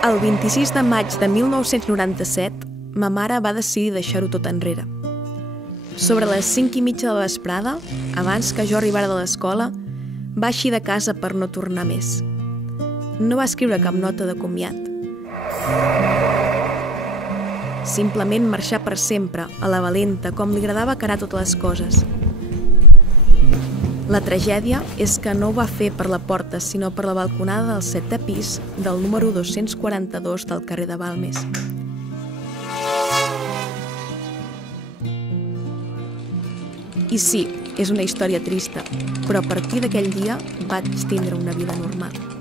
El 26 de maig de 1997, ma mare va decidir deixar-ho tot enrere. Sobre les 5:30 de la vesprada, abans que jo arribara de l'escola, va eixir de casa per no tornar més. No va escriure cap nota de comiat. Simplement marxar per sempre, a la valenta, com li agradava carar totes les coses. La tragèdia és que no ho va fer per la porta, sinó per la balconada del 7è pis del número 242 del carrer de Balmes. I sí, és una història trista, però a partir d'aquell dia vaig tindre una vida normal.